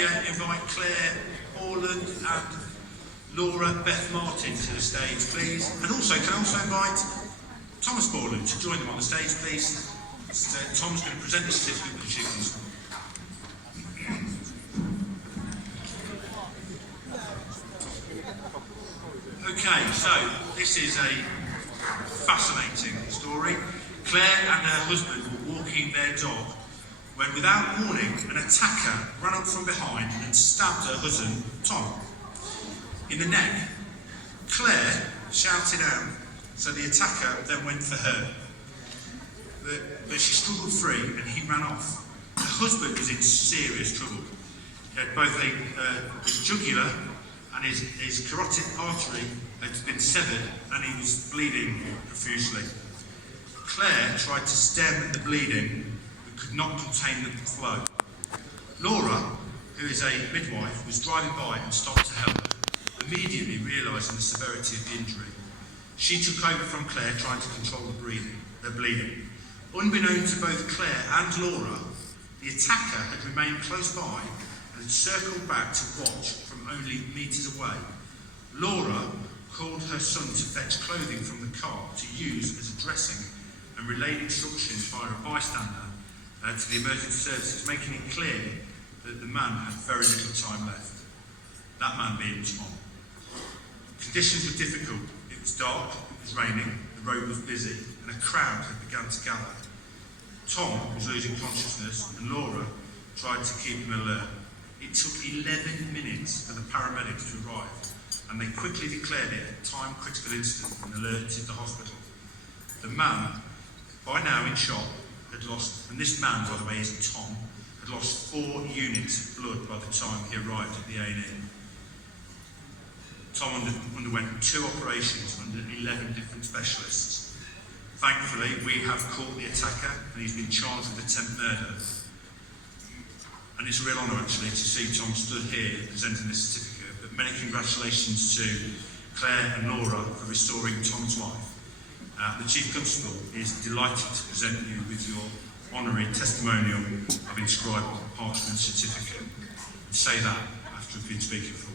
invite Claire Orland and Laura Beth Martin to the stage, please? And also, can I also invite Thomas Borland to join them on the stage, please? Tom's going to present the certificate with the chickens. Okay, so this is a fascinating story. Claire and her husband were walking their dog when, without warning, an attacker ran up from behind and stabbed her husband, Tom, in the neck. Claire shouted out, so the attacker then went for her. But she struggled free and he ran off. Her husband was in serious trouble. He had both his jugular and his carotid artery had been severed and he was bleeding profusely. Claire tried to stem the bleeding but could not contain the flow. Laura, who is a midwife, was driving by and stopped to help, immediately realising the severity of the injury. She took over from Claire, trying to control the bleeding. Unbeknown to both Claire and Laura, the attacker had remained close by and had circled back to watch from only metres away. Laura called her son to fetch clothing from the car to use as a dressing and relayed instructions via a bystander to the emergency services, making it clear that the man had very little time left. That man being Tom. Conditions were difficult. It was dark, it was raining, the road was busy, and a crowd had begun to gather. Tom was losing consciousness, and Laura tried to keep him alert. It took 11 minutes for the paramedics to arrive, and they quickly declared it a time-critical incident and alerted the hospital. The man, by now in shock, had lost, and this man, by the way, is Tom, had lost 4 units of blood by the time he arrived at the A&E. Tom underwent 2 operations under 11 different specialists. Thankfully, we have caught the attacker and he's been charged with attempted murder. And it's a real honour actually to see Tom stood here presenting this certificate. But many congratulations to Claire and Laura for restoring Tom's life. The Chief Constable is delighted to present you with your honorary testimonial of inscribed parchment certificate. And say that after I've been speaking for